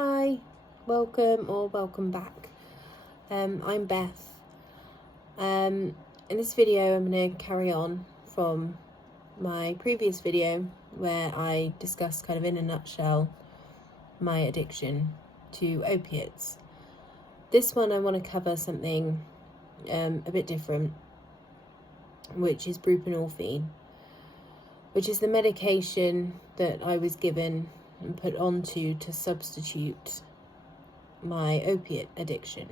Hi, welcome back. I'm Beth. In this video I'm going to carry on from my previous video where I discussed kind of in a nutshell my addiction to opiates. This one I want to cover something a bit different, which is buprenorphine, which is the medication that I was given and put onto to substitute my opiate addiction.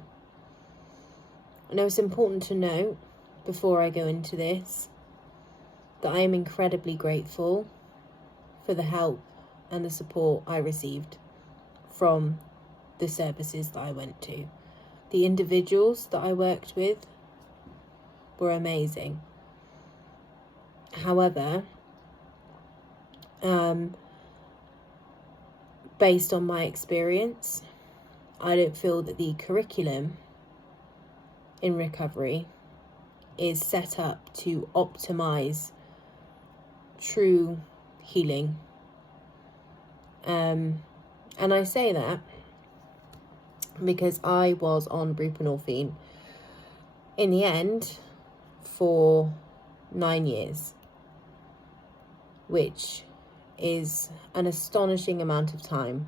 Now, it's important to note before I go into this that I am incredibly grateful for the help and the support I received from the services that I went to. The individuals that I worked with were amazing. However, based on my experience, I don't feel that the curriculum in recovery is set up to optimize true healing. And I say that because I was on buprenorphine in the end for 9 years, which is an astonishing amount of time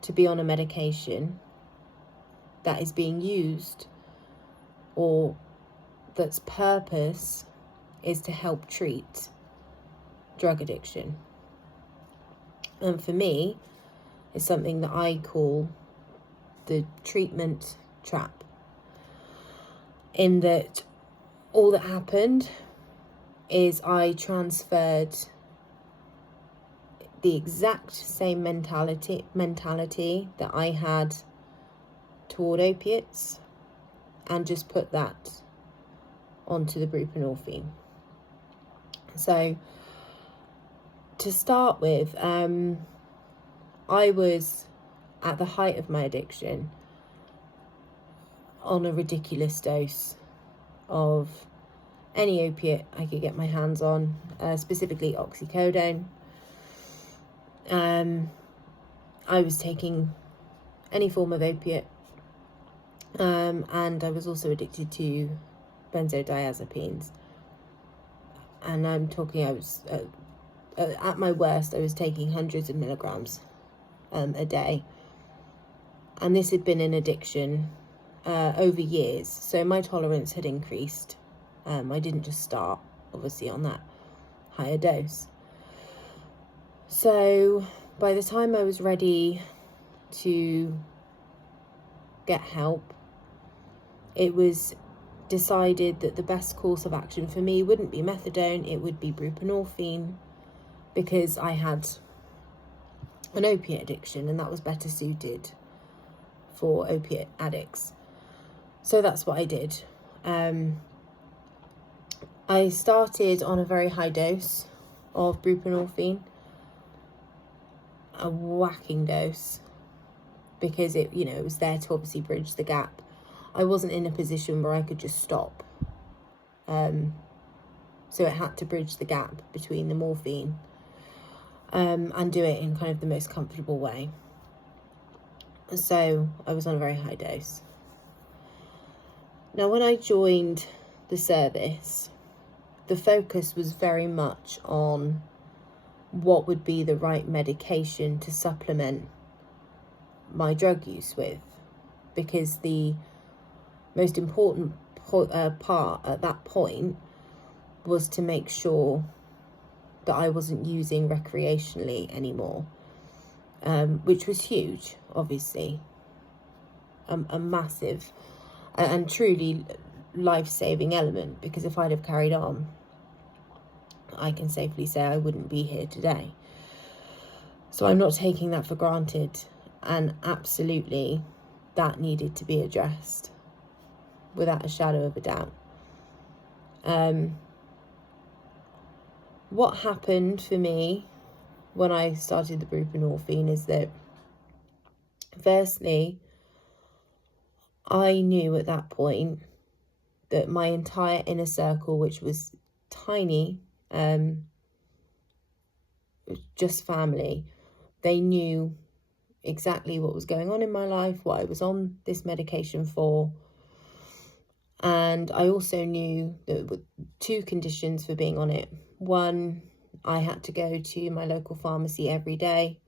to be on a medication that is being used or that's purpose is to help treat drug addiction. And for me, it's something that I call the treatment trap, in that all that happened is I transferred the exact same mentality that I had toward opiates and just put that onto the buprenorphine. So to start with, I was at the height of my addiction on a ridiculous dose of any opiate I could get my hands on, specifically oxycodone. I was taking any form of opiate, and I was also addicted to benzodiazepines. And I'm talking, I was at my worst, I was taking hundreds of milligrams a day, and this had been an addiction over years, so my tolerance had increased. I didn't just start, obviously, on that higher dose. So by the time I was ready to get help, it was decided that the best course of action for me wouldn't be methadone, it would be buprenorphine, because I had an opiate addiction and that was better suited for opiate addicts. So that's what I did. I started on a very high dose of buprenorphine, a whacking dose, because it was there to obviously bridge the gap. I wasn't in a position where I could just stop, so it had to bridge the gap between the morphine and do it in kind of the most comfortable way. So I was on a very high dose. Now, when I joined the service, the focus was very much on what would be the right medication to supplement my drug use with, because the most important part at that point was to make sure that I wasn't using recreationally anymore, which was huge, obviously, a massive and truly life-saving element, because if I'd have carried on, I can safely say I wouldn't be here today. So I'm not taking that for granted, and absolutely that needed to be addressed without a shadow of a doubt. What happened for me when I started the buprenorphine is that, firstly, I knew at that point that my entire inner circle, which was tiny, just family, they knew exactly what was going on in my life, what I was on this medication for. And I also knew that there were 2 conditions for being on it. One, I had to go to my local pharmacy every day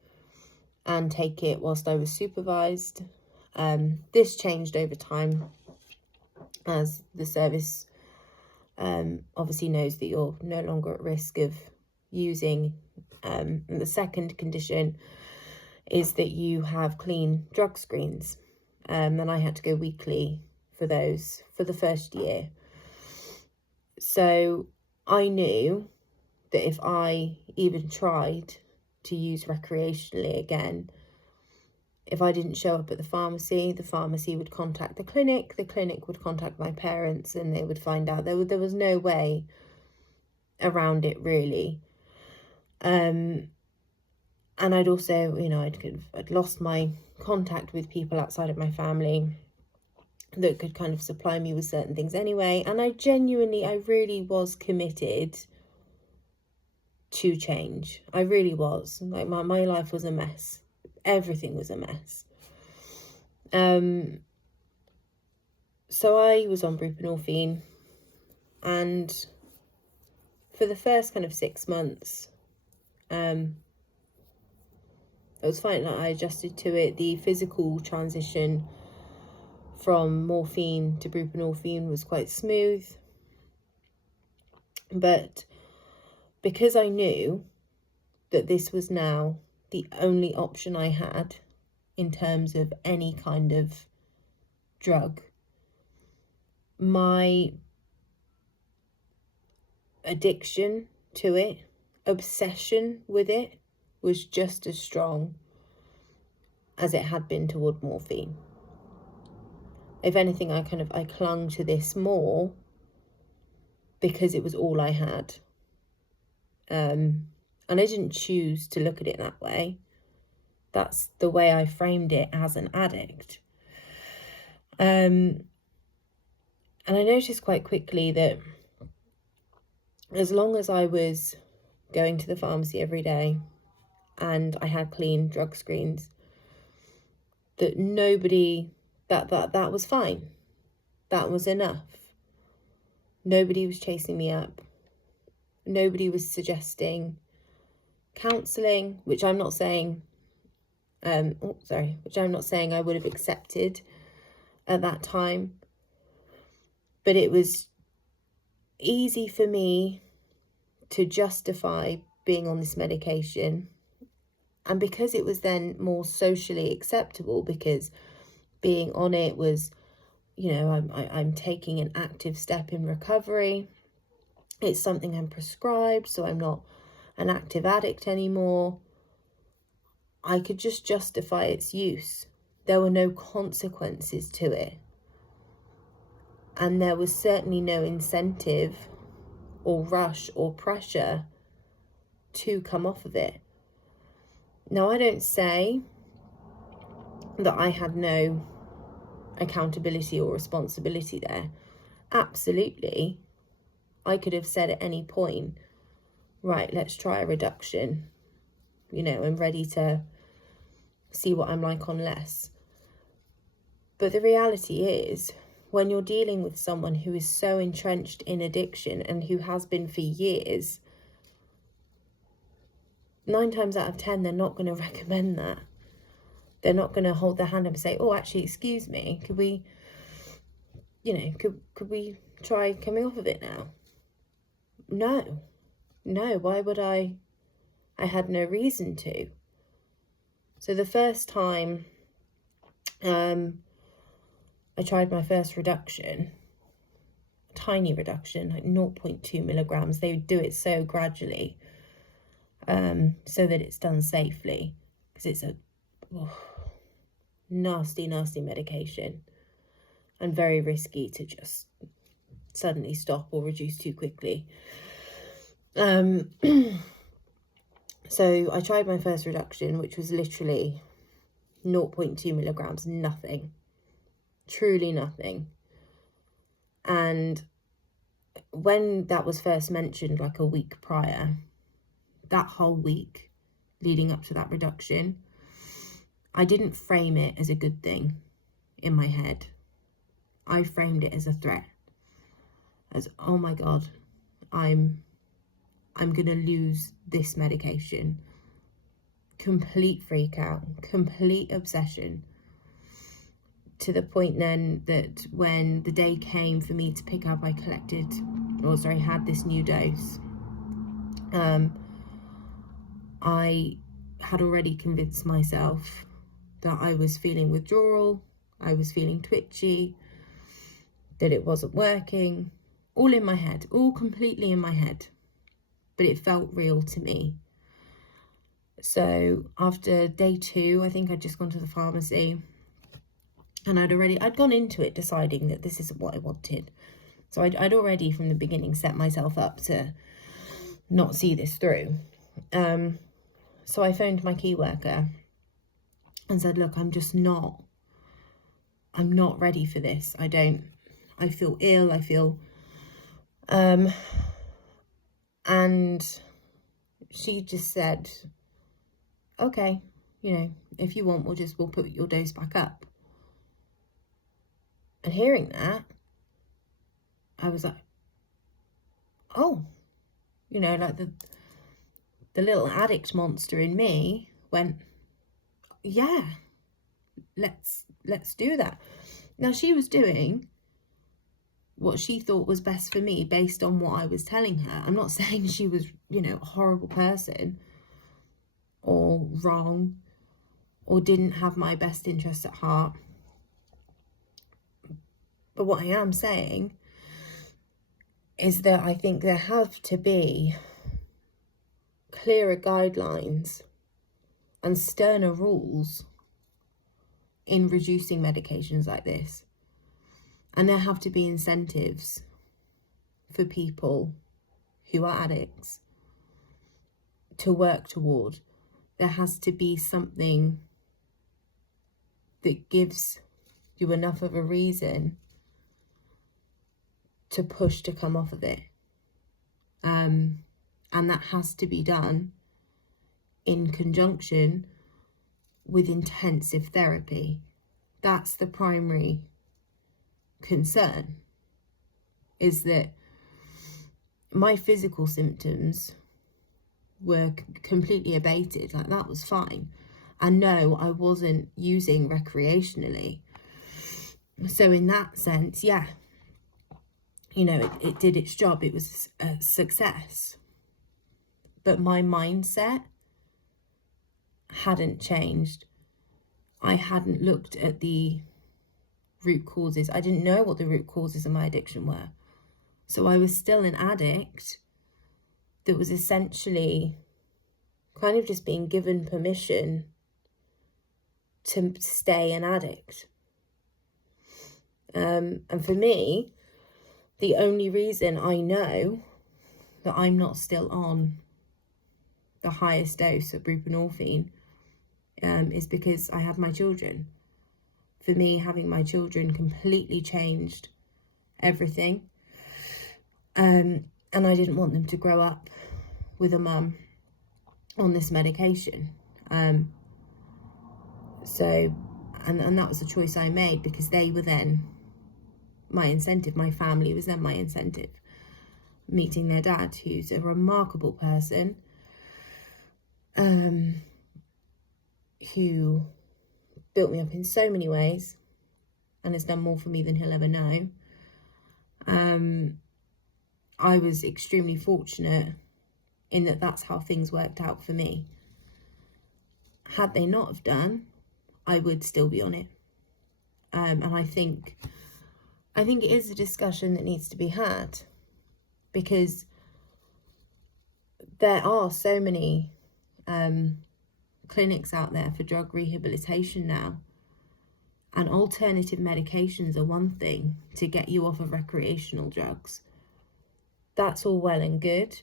and take it whilst I was supervised. This changed over time as the service obviously knows that you're no longer at risk of using. And the second condition is that you have clean drug screens, and I had to go weekly for those for the first year. So I knew that if I even tried to use recreationally again, if I didn't show up at the pharmacy would contact the clinic would contact my parents, and they would find out. There was no way around it, really. And I'd also, I'd lost my contact with people outside of my family that could kind of supply me with certain things anyway. And I really was committed to change. I really was. Like, my life was a mess. Everything was a mess. So I was on buprenorphine, and for the first kind of 6 months, it was fine. Like, I adjusted to it. The physical transition from morphine to buprenorphine was quite smooth. But because I knew that this was now the only option I had in terms of any kind of drug, my addiction to it, obsession with it, was just as strong as it had been toward morphine. If anything, I clung to this more because it was all I had. And I didn't choose to look at it that way. That's the way I framed it as an addict. And I noticed quite quickly that as long as I was going to the pharmacy every day and I had clean drug screens, that that was fine. That was enough. Nobody was chasing me up. Nobody was suggesting counselling, which I'm not saying I would have accepted at that time. But it was easy for me to justify being on this medication. And because it was then more socially acceptable, because being on it was, I'm taking an active step in recovery. It's something I'm prescribed, so I'm not an active addict anymore. I could just justify its use. There were no consequences to it. And there was certainly no incentive or rush or pressure to come off of it. Now, I don't say that I had no accountability or responsibility there. Absolutely. I could have said at any point, right, let's try a reduction. I'm ready to see what I'm like on less. But the reality is, when you're dealing with someone who is so entrenched in addiction and who has been for years, 9 times out of 10, they're not going to recommend that. They're not going to hold their hand up and say, oh, actually, excuse me, could we try coming off of it now? No, why would I? I had no reason to. So the first time I tried my first reduction, tiny reduction, like 0.2 milligrams. They do it so gradually, so that it's done safely, because it's a nasty medication and very risky to just suddenly stop or reduce too quickly. So I tried my first reduction, which was literally 0.2 milligrams, nothing, truly nothing. And when that was first mentioned, like a week prior, that whole week leading up to that reduction, I didn't frame it as a good thing in my head. I framed it as a threat, as, oh my God, I'm gonna lose this medication. Complete freak out, complete obsession, to the point then that when the day came for me to pick up, I had this new dose. I had already convinced myself that I was feeling withdrawal, I was feeling twitchy, that it wasn't working, all in my head, all completely in my head, but it felt real to me. So after day 2, I think I'd just gone to the pharmacy, and I'd gone into it deciding that this isn't what I wanted. So I'd already from the beginning set myself up to not see this through. So I phoned my key worker and said, look, I'm not ready for this. I feel ill, and she just said, okay, if you want, we'll put your dose back up. And hearing that, I was like, oh, like the little addict monster in me went, yeah, let's do that. Now, she was doing what she thought was best for me based on what I was telling her. I'm not saying she was, a horrible person or wrong or didn't have my best interest at heart. But what I am saying is that I think there have to be clearer guidelines and sterner rules in reducing medications like this. And there have to be incentives for people who are addicts to work toward. There has to be something that gives you enough of a reason to push to come off of it. And that has to be done in conjunction with intensive therapy. That's the primary concern, is that my physical symptoms were completely abated. Like, that was fine. And no, I wasn't using recreationally. So in that sense, yeah, it did its job. It was a success. But my mindset hadn't changed. I hadn't looked at the root causes. I didn't know what the root causes of my addiction were. So I was still an addict that was essentially kind of just being given permission to stay an addict. And for me, the only reason I know that I'm not still on the highest dose of buprenorphine is because I have my children. For me, having my children completely changed everything. And I didn't want them to grow up with a mum on this medication. So that was a choice I made, because they were then my incentive. My family was then my incentive. Meeting their dad, who's a remarkable person, who built me up in so many ways and has done more for me than he'll ever know. I was extremely fortunate in that that's how things worked out for me. Had they not have done, I would still be on it. And I think it is a discussion that needs to be had, because there are so many clinics out there for drug rehabilitation now, and alternative medications are one thing to get you off of recreational drugs. That's all well and good,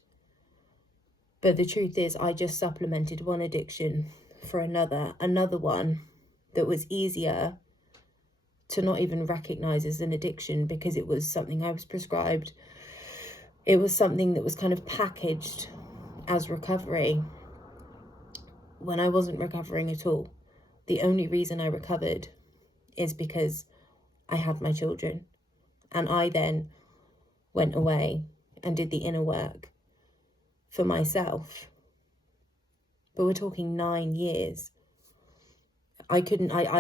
but the truth is, I just supplemented one addiction for another one that was easier to not even recognize as an addiction, because it was something I was prescribed. It was something that was kind of packaged as recovery when I wasn't recovering at all. the only reason I recovered is because I had my children. And I then went away and did the inner work for myself. But we're talking 9 years. I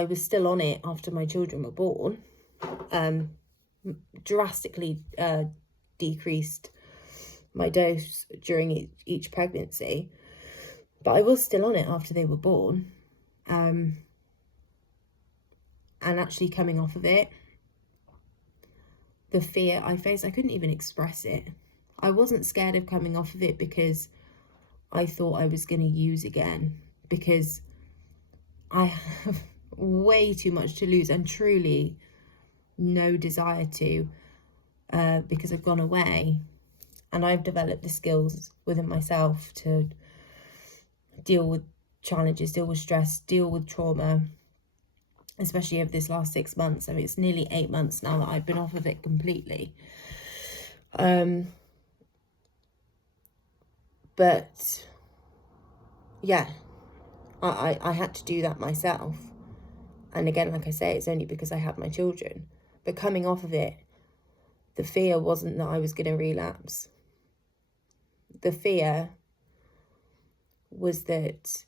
was still on it after my children were born. Drastically decreased my dose during each pregnancy. But I was still on it after they were born. And actually coming off of it, the fear I faced, I couldn't even express it. I wasn't scared of coming off of it because I thought I was going to use again, because I have way too much to lose and truly no desire to, because I've gone away and I've developed the skills within myself to deal with challenges, deal with stress, deal with trauma, especially over this last 6 months. I mean, it's nearly 8 months now that I've been off of it completely. But yeah, I had to do that myself. And again, like I say, it's only because I had my children. But coming off of it, the fear wasn't that I was going to relapse. The fear was that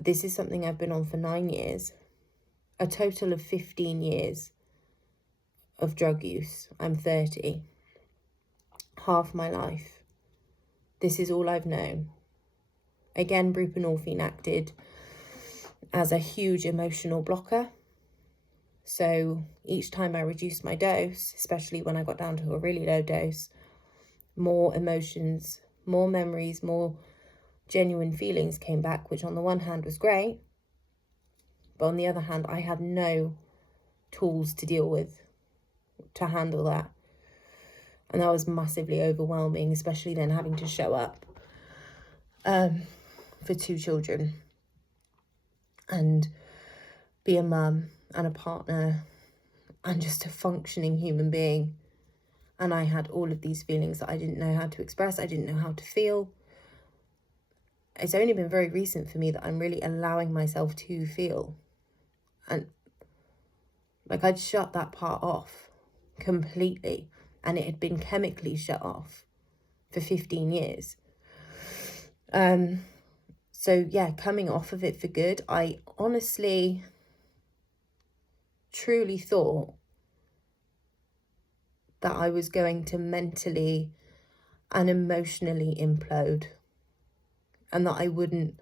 this is something I've been on for 9 years, a total of 15 years of drug use. I'm 30, half my life. This is all I've known. Again, buprenorphine acted as a huge emotional blocker. So each time I reduced my dose, especially when I got down to a really low dose, more emotions, more memories, more genuine feelings came back, which on the one hand was great, but on the other hand, I had no tools to deal with, to handle that. And that was massively overwhelming, especially then having to show up for 2 children and be a mum and a partner and just a functioning human being. And I had all of these feelings that I didn't know how to express. I didn't know how to feel. It's only been very recent for me that I'm really allowing myself to feel. And like I'd shut that part off completely, and it had been chemically shut off for 15 years. So yeah, coming off of it for good, I honestly, truly thought that I was going to mentally and emotionally implode, and that I wouldn't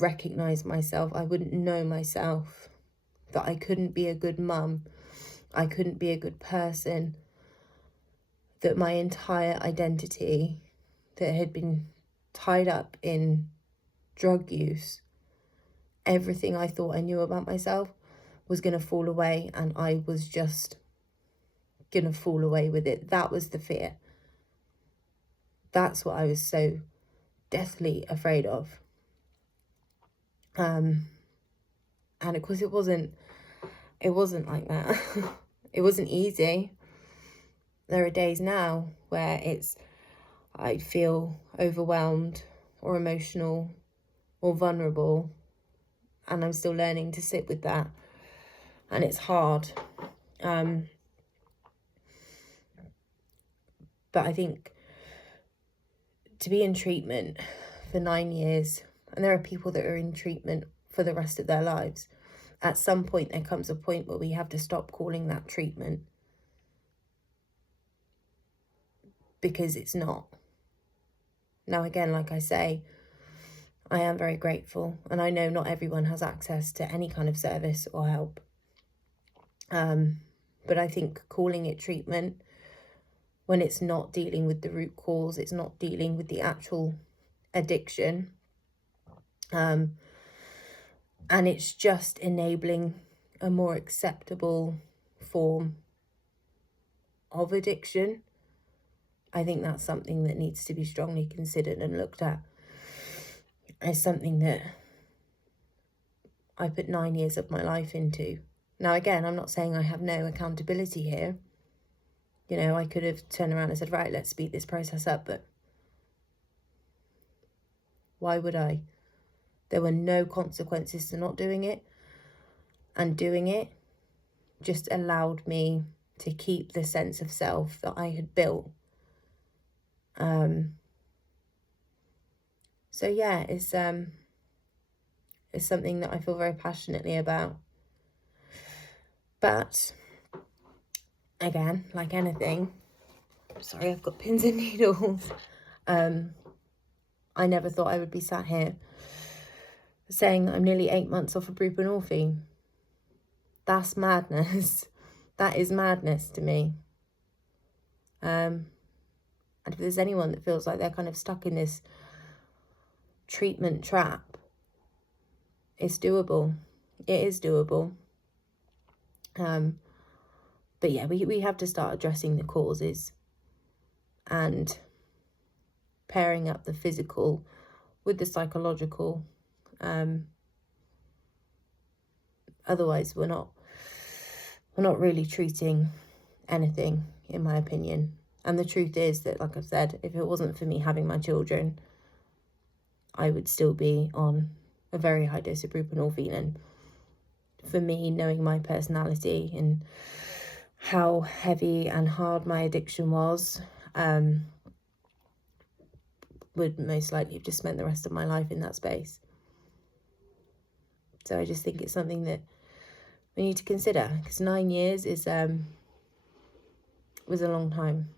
recognize myself, I wouldn't know myself, that I couldn't be a good mum, I couldn't be a good person, that my entire identity that had been tied up in drug use, everything I thought I knew about myself was going to fall away, and I was just going to fall away with it. That was the fear. That's what I was so deathly afraid of. And of course it wasn't like that. It wasn't easy. There are days now where I feel overwhelmed or emotional or vulnerable, and I'm still learning to sit with that, and it's hard. But I think to be in treatment for 9 years, and there are people that are in treatment for the rest of their lives, at some point there comes a point where we have to stop calling that treatment, because it's not. Now again, like I say, I am very grateful, and I know not everyone has access to any kind of service or help. But I think calling it treatment, when it's not dealing with the root cause, it's not dealing with the actual addiction, and it's just enabling a more acceptable form of addiction, I think that's something that needs to be strongly considered and looked at as something that I put 9 years of my life into. Now, again, I'm not saying I have no accountability here. You know, I could have turned around and said, right, let's speed this process up, but why would I? There were no consequences to not doing it, and doing it just allowed me to keep the sense of self that I had built. So yeah, it's something that I feel very passionately about. But again, like anything, sorry, I've got pins and needles. I never thought I would be sat here saying that I'm nearly 8 months off of buprenorphine. That's madness. That is madness to me. And if there's anyone that feels like they're kind of stuck in this treatment trap, it's doable. It is doable. But yeah, we have to start addressing the causes and pairing up the physical with the psychological. Otherwise, we're not really treating anything, in my opinion. And the truth is that, like I've said, if it wasn't for me having my children, I would still be on a very high dose of buprenorphine. And for me, knowing my personality and how heavy and hard my addiction was, would most likely have just spent the rest of my life in that space. So I just think it's something that we need to consider, because 9 years is was a long time.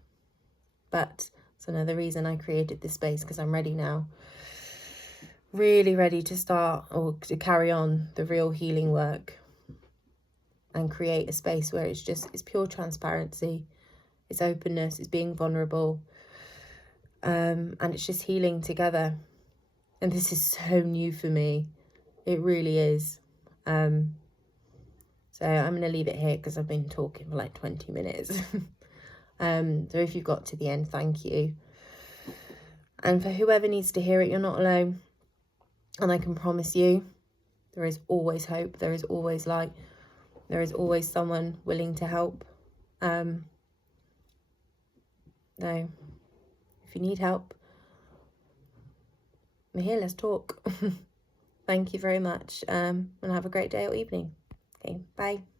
But it's another reason I created this space, because I'm ready now. Really ready to start, or to carry on the real healing work and create a space where it's pure transparency, it's openness, it's being vulnerable, and it's just healing together. And this is so new for me. It really is. So I'm going to leave it here because I've been talking for like 20 minutes. So if you've got to the end, thank you. And for whoever needs to hear it, you're not alone. And I can promise you, there is always hope. There is always light. There is always someone willing to help. No, if you need help, I'm here, let's talk. Thank you very much, and have a great day or evening. Okay, bye.